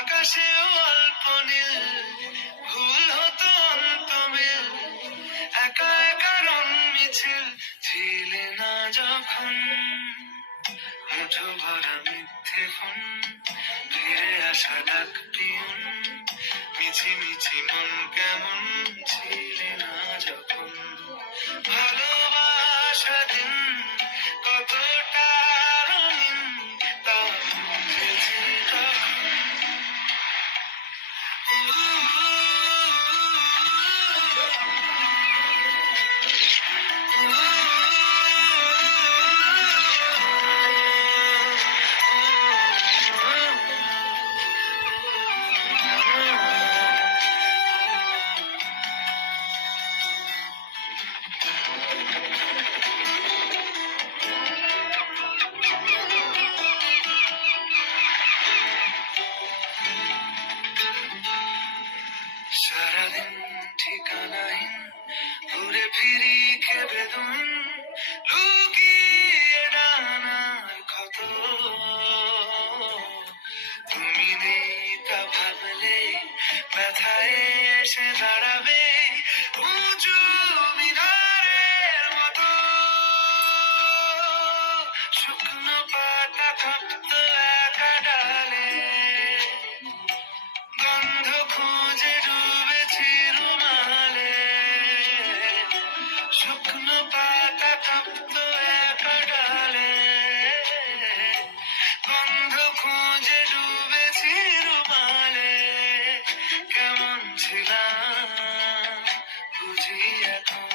আকাশেও অল্প নীল, ভুল হতো অন্তমেল, একা একা রং মিছিল ছিলে না যখন। মুঠো ভরা মিথ্যে ফোন, ফিরে আসা ডাক পিয়ন, মিছি মিছি মন কেমন ছিলে না যখন। ভালোবাসা দিন কতটা রঙিন, তা বুঝেছি তখন। সারাদিন ঠিকানাহীন, ঘুরে ফিরি খেবে দুন, লুকিয়ে ডানার ক্ষত। তুমি নেই তা ভাবলে ব্যথায় এসে দাঁড়াবে উঁচু মিনারের মতো। শুকনো পাতা কাঁপতো একা ডালে, গন্ধ খুঁজে ডুবেছি রুমালে। শুকনো পাতা কাঁপতো একা ডালে, গন্ধ খুঁজে ডুবেছি রুমালে। কেমন ছিলাম বুঝি এখন,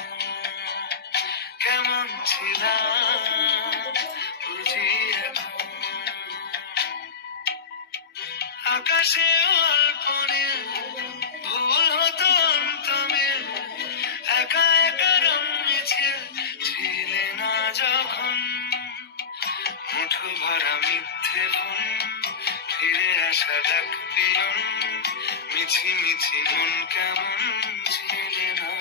কেমন ছিলাম বুঝি এখন। আকাশে অল্প নীল, ভুল হতো অন্তমিল, একা একা রং মিছিল ছিলে না যখন। মুঠো ভরা মিথ্যে ফোন, ফিরে আসা ডাক পিয়ন, মিছি মিছি মন কেমন ছিলে না